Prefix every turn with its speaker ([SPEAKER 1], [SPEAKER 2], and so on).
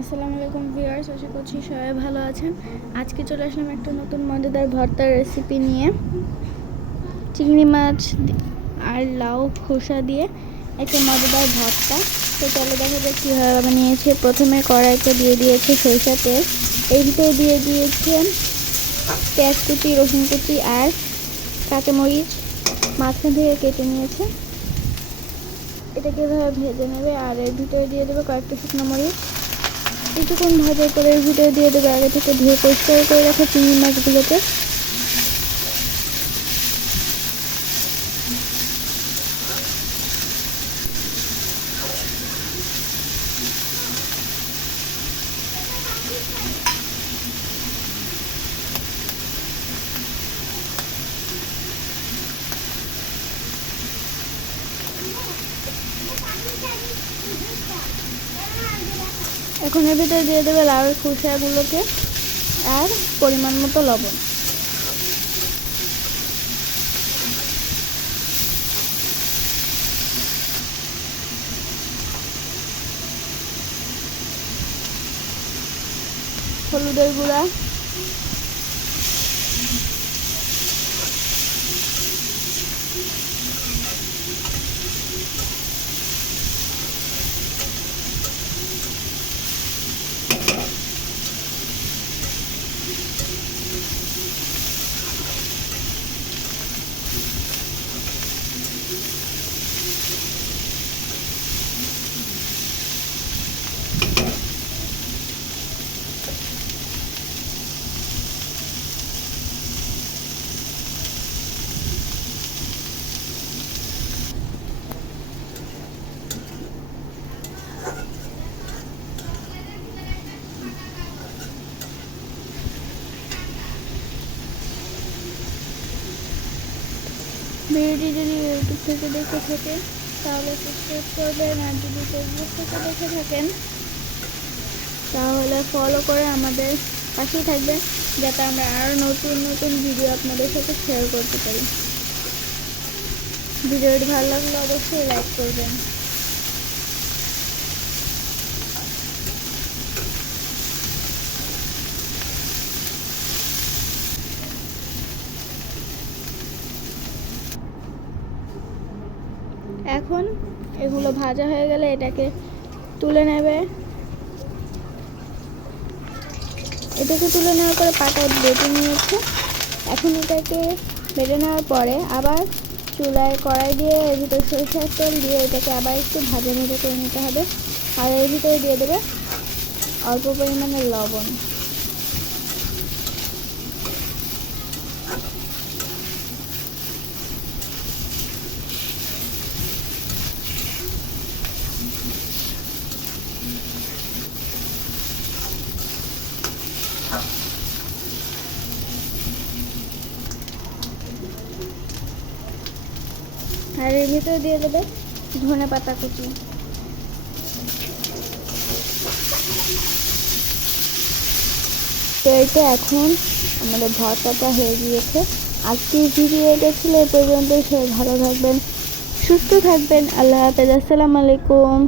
[SPEAKER 1] আসসালামু আলাইকুম ভিউয়ার্স, আশা করছি সবাই ভালো আছেন। আজকে চলে আসলাম একটা নতুন মজাদার ভর্তার রেসিপি নিয়ে। চিংড়ি মাছ আর লাউ খোসা দিয়ে একটা মজাদার ভর্তা। তো চলো দেখা যাক কীভাবে বানিয়েছে। প্রথমে কড়াইতে দিয়ে দিয়েছে সরিষা তেল। এর ভিতরে দিয়ে দিয়েছে পেঁয়াজ কুচি রসুন কুচি আর কাঁচামরিচ। মাঝখান থেকে কেটে নিয়েছে। এটাকে এভাবে ভেজে নেবে। আর এর ভিতরে দিয়ে দেবে কয়েকটা শুকনো মরিচ। কিছুক্ষণ ভাজার পরে ভিডিও দিয়ে দেবে আগে থেকে ধুয়ে পরিষ্কার করে রাখা চিংড়ি মাছগুলোকে। এখন এর ভিতরে দিয়ে দেবে লাউয়ের খোসাগুলোকে আর পরিমাণ মতো লবণ। হলুদের গুঁড়া ভিডিওটি যদি ইউটিউব থেকে দেখে থাকেন, তাহলে সাবস্ক্রাইব করবেন আর যদি ফেসবুক থেকে দেখে থাকেন, তাহলে ফলো করে আমাদের পাশেই থাকবেন, যাতে আমরা আরও নতুন নতুন ভিডিও আপনাদের সাথে শেয়ার করতে পারি। ভিডিওটি ভালো লাগলে অবশ্যই লাইক করবেন। এখন এগুলো ভাজা হয়ে গেলে এটাকে তুলে নেবে। এটাকে তুলে নেওয়ার পরে পাটায় বেটে নিয়েছে। এখন এটাকে বেটে নেওয়ার পরে আবার চুলায় কড়াই দিয়ে এর ভিতরে সরিষার তেল দিয়ে এটাকে আবার একটু ভাজা ভেজে করে নিতে হবে। আর এর ভিতরে দিয়ে দেবে অল্প পরিমাণে লবণ। আর এর ভিতরে দিয়ে দেবে ধনে পাতা কুচি। তো এটা এখন আমাদের ভর্তাটা হয়ে গিয়েছে। আজকের ভিডিও এটা ছিল এ পর্যন্ত সবাই ভালো থাকবেন, সুস্থ থাকবেন। আল্লাহ হাফেজ। আসসালামু আলাইকুম।